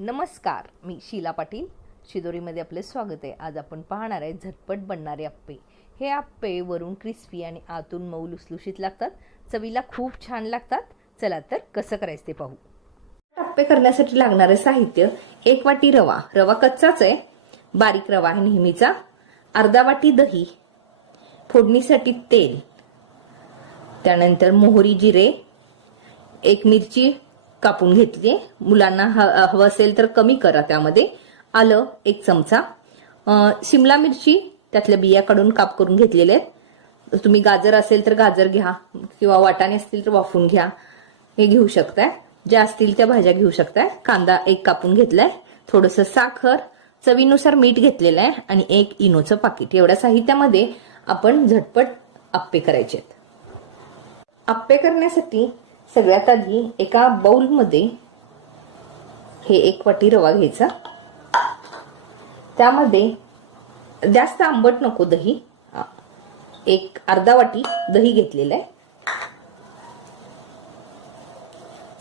नमस्कार, मी शीला पाटील. शिदोरीमध्ये आपले स्वागत आहे. आज आपण पाहणार आहे झटपट बनणारे अप्पे. हे अप्पे वरून क्रिस्पी आणि आतून मऊ लुसलुशीत लागतात. चवीला खूप छान लागतात. चला तर कसं करायचं ते पाहू. अप्पे करण्यासाठी लागणारे साहित्य: 1 वाटी रवा. रवा कच्चाच आहे, बारीक रवा आहे नेहमीचा. अर्धा वाटी दही, फोडणीसाठी तेल, त्यानंतर मोहरी, जिरे, 1 मिरची कापून घेतली. मुलांना हवं असेल तर कमी करा त्यामध्ये. आलं 1 चमचा, शिमला मिरची त्यातल्या बिया काढून काप करून घेतलेले आहेत. तुम्ही गाजर असेल तर गाजर घ्या किंवा वाटाणे असतील तर वाफवून घ्या, हे घेऊ शकताय. ज्या असतील त्या भाज्या घेऊ शकताय. कांदा 1 कापून घेतलाय, थोडंसं साखर, चवीनुसार मीठ घेतलेलं आहे आणि 1 इनोचं पाकिट. एवढ्या साहित्यामध्ये आपण झटपट अप्पे करायचे आहेत. अप्पे करण्यासाठी सगळ्यात आधी एका बाउलमध्ये हे 1 वाटी रवा घ्यायचा. त्यामध्ये जास्त आंबट नको दही, अर्धा वाटी दही घेतलेलं आहे.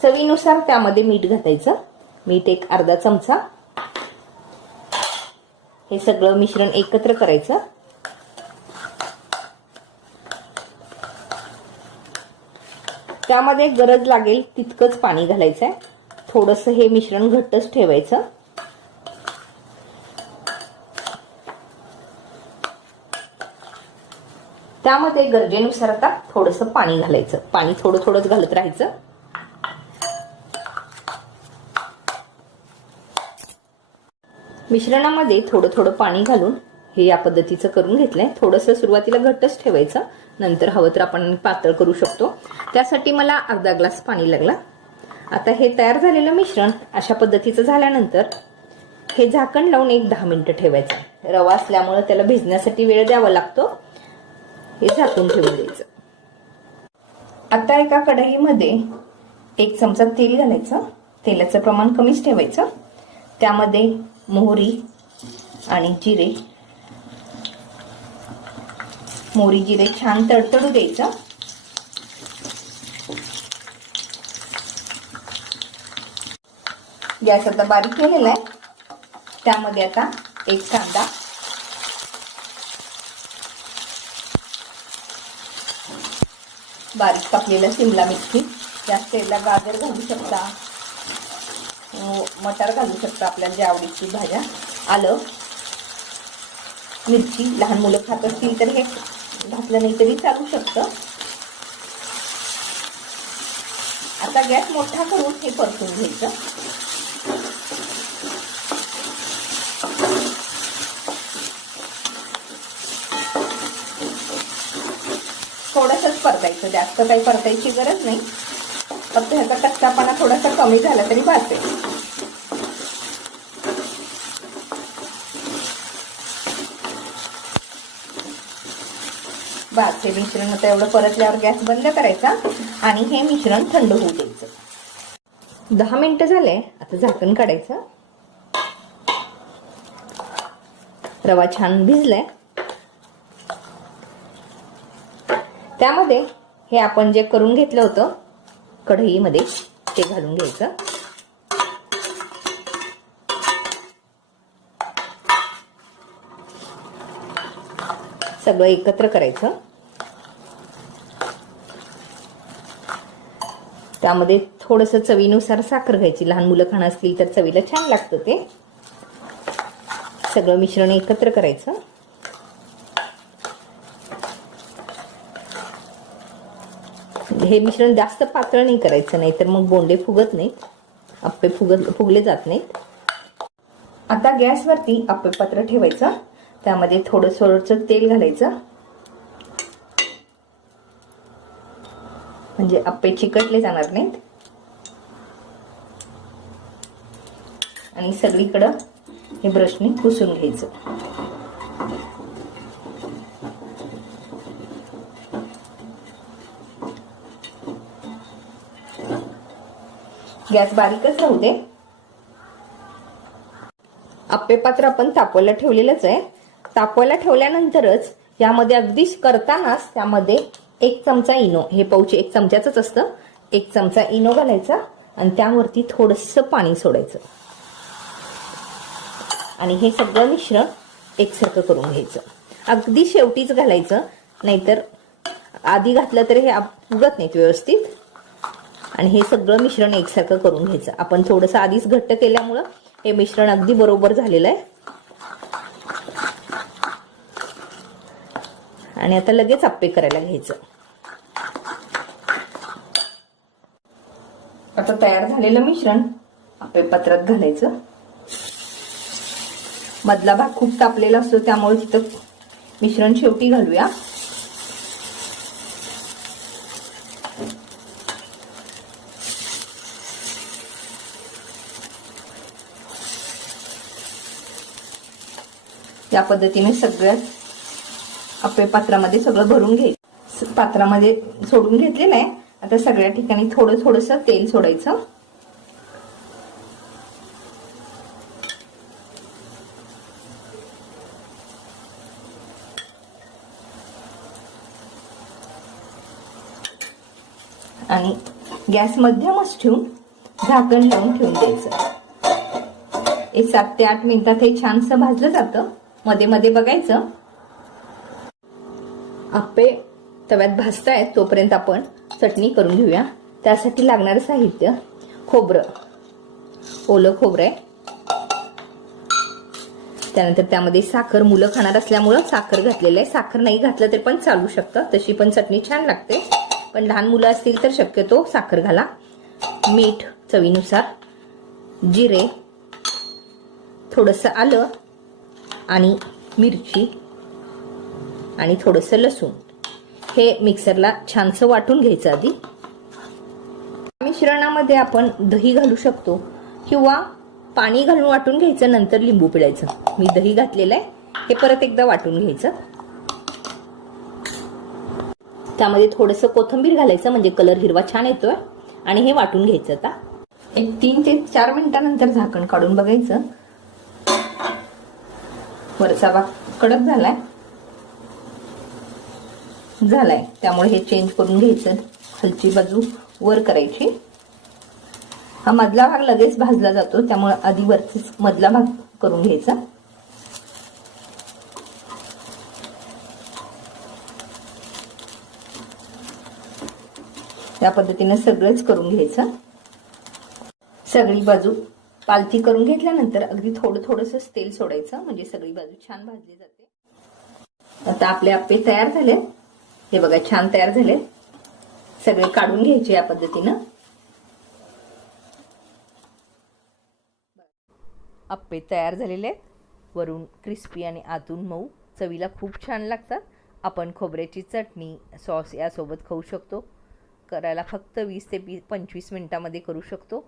चवीनुसार त्यामध्ये मीठ घालायचं. मीठ 1 अर्धा चमचा. हे सगळं मिश्रण एकत्र करायचं. त्यामध्ये गरज लागेल तितकंच पाणी घालायचं आहे. थोडंसं हे मिश्रण घट्टच ठेवायचं. त्यामध्ये गरजेनुसार आता थोडंसं पाणी घालायचं. पाणी थोडं थोडंच घालत राहायचं. मिश्रणामध्ये थोडं थोडं पाणी घालून हे या पद्धतीचं करून घेतलंय. थोडंसं सुरुवातीला घट्टच ठेवायचं, नंतर हवं तर आपण पातळ करू शकतो. त्यासाठी मला अर्धा ग्लास पाणी लागला. आता हे तयार झालेलं मिश्रण अशा पद्धतीचं झाल्यानंतर हे झाकण लावून 10 मिनिटं ठेवायचं. रवा असल्यामुळे त्याला भिजण्यासाठी वेळ द्यावा लागतो. हे झाकून ठेवून द्यायचं. आता एका कढईमध्ये 1 चमचा तेल घालायचं. तेलाचं प्रमाण कमीच ठेवायचं. त्यामध्ये मोहरी आणि जिरे, मोहरी जिरे छान तडतडू द्यायचं. गॅस आता बारीक केलेला आहे. त्यामध्ये आता 1 कांदा, बारीक कापलेला शिमला मिरची, जास्त गाजर घालू शकता, मटार घालू शकता, आपल्याला ज्या आवडीची भाज्या. आलं, मिरची, लहान मुलं खात असतील तर हे घातलं नाही तरी चालू शकतं. आता गॅस मोठा करून हे परतून घ्यायचं. थोडंसंच परतायचं, जास्त काही परतायची गरज नाही. फक्त ह्याचा कच्चापणा थोडासा कमी झाला तरी बास आहे. बस हे मिश्रण आता एवढं परतल्यावर गॅस बंद करायचा आणि हे मिश्रण थंड होऊ द्यायचं. 10 मिनिटं झाले. आता झाकण काढायचं. रवा छान भिजलाय. त्यामध्ये हे आपण जे करून घेतलं होतं कढईमध्ये ते घालून घ्यायचं. सगळं एकत्र करायचं. त्यामध्ये थोडंसं चवीनुसार साखर घ्यायची. लहान मुलं खाणं असतील तर चवीला छान लागतं ते. सगळं मिश्रण एकत्र करायचं. हे मिश्रण जास्त पातळ नाही करायचं, नाही तर मग बोंडे फुगत नाहीत, अप्पे फुगले जात नाहीत. आता गॅसवरती अप्पे पात्र ठेवायचं. त्यामध्ये थोडंसं तेल घालायचं, म्हणजे अप्पे चिकटले जाणार नाहीत. आणि सगळीकडं हे ब्रशने पुसून घ्यायचं. गॅस बारीकच राहू दे. अप्पे पात्र आपण तापवायला ठेवलेलंच आहे. तापवायला ठेवल्यानंतरच यामध्ये अगदी करतानाच त्यामध्ये 1 चमचा इनो, हे पाऊच 1 चमच्याच असतं, 1 चमचा इनो घालायचा आणि त्यावरती थोडंसं पाणी सोडायचं. आणि हे सगळं मिश्रण एकसारखं करून घ्यायचं. अगदी शेवटीच घालायचं, नाहीतर आधी घातलं तर हे उगत नाहीत व्यवस्थित. आणि हे सगळं मिश्रण एकसारखं करून घ्यायचं. आपण थोडंसं आधीच घट्ट केल्यामुळं हे मिश्रण अगदी बरोबर झालेलं आहे. आणि आता लगेच आप्पे करायला घ्यायचं. आता तयार झालेलं मिश्रण आप्पे पात्रात घालायचं. मधला भाग खूप तापलेला असतो, त्यामुळे तिथं मिश्रण शेवटी घालूया. या पद्धतीने सगळ्या आप्पे पात्रामध्ये सगळं भरून घ्यायचं. पात्रामध्ये सोडून घेतलेलं आहे. आता सगळ्या ठिकाणी थोडं थोडंसं तेल सोडायचं. आणि गॅस मध्यमच ठेवून झाकण लावून ठेवून द्यायचं. 7 ते 8 मिनिटात हे छानसं भाजलं जातं. मध्ये मध्ये बघायचं. आप्पे तव्यात भाजतायत तोपर्यंत आपण चटणी करून घेऊया. त्यासाठी लागणारं साहित्य: खोबरं, ओलं खोबरं आहे. त्यानंतर त्यामध्ये साखर, मुलं खाणार असल्यामुळं साखर घातलेलं आहे. साखर नाही घातलं तरी पण चालू शकतं, तशी पण चटणी छान लागते. पण लहान मुलं असतील तर शक्यतो साखर घाला. मीठ चवीनुसार, जिरे, थोडंसं आलं आणि मिरची आणि थोडंसं लसूण. हे मिक्सरला छानसं वाटून घ्यायचं आधी. मिश्रणामध्ये आपण दही घालू शकतो किंवा पाणी घालून वाटून घ्यायचं, नंतर लिंबू पिळायचं. मी दही घातलेलं आहे. हे परत एकदा वाटून घ्यायचं. त्यामध्ये थोडंसं कोथिंबीर घालायचं, म्हणजे कलर हिरवा छान येतोय. आणि हे वाटून घ्यायचं. आता 3 ते 4 मिनिटांनंतर झाकण काढून बघायचं. वरचा भाग कडक झालाय. त्यामुळे हे चेंज करून घ्यायचं. खालची बाजू वर करायची. हा मधला भाग लगेच भाजला जातो, त्यामुळे आधी वरचा मधला भाग करून घ्यायचा. या पद्धतीने सगळंच करून घ्यायचं. सगळी बाजू पालथी करून घेतल्यानंतर अगदी थोडंसं तेल सोडायचं, म्हणजे सगळी बाजू छान भाजली जाते. आता आपले आप्पे तयार झाले. हे बघा, छान तयार झाले. सगळे काढून घ्यायचे या पद्धतीनं. आप्पे तयार झालेले आहेत. वरून क्रिस्पी आणि आतून मऊ. चवीला खूप छान लागतात. आपण खोबऱ्याची चटणी, सॉस यासोबत खाऊ शकतो. करायला फक्त 20 ते 25 मिनिटांमध्ये करू शकतो.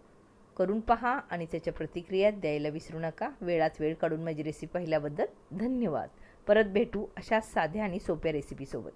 करून पहा आणि त्याच्या प्रतिक्रिया द्यायला विसरू नका. वेळात वेळ काढून माझी रेसिपी पाहिल्याबद्दल धन्यवाद. परत भेटू अशाच साध्या आणि सोप्या रेसिपीसोबत.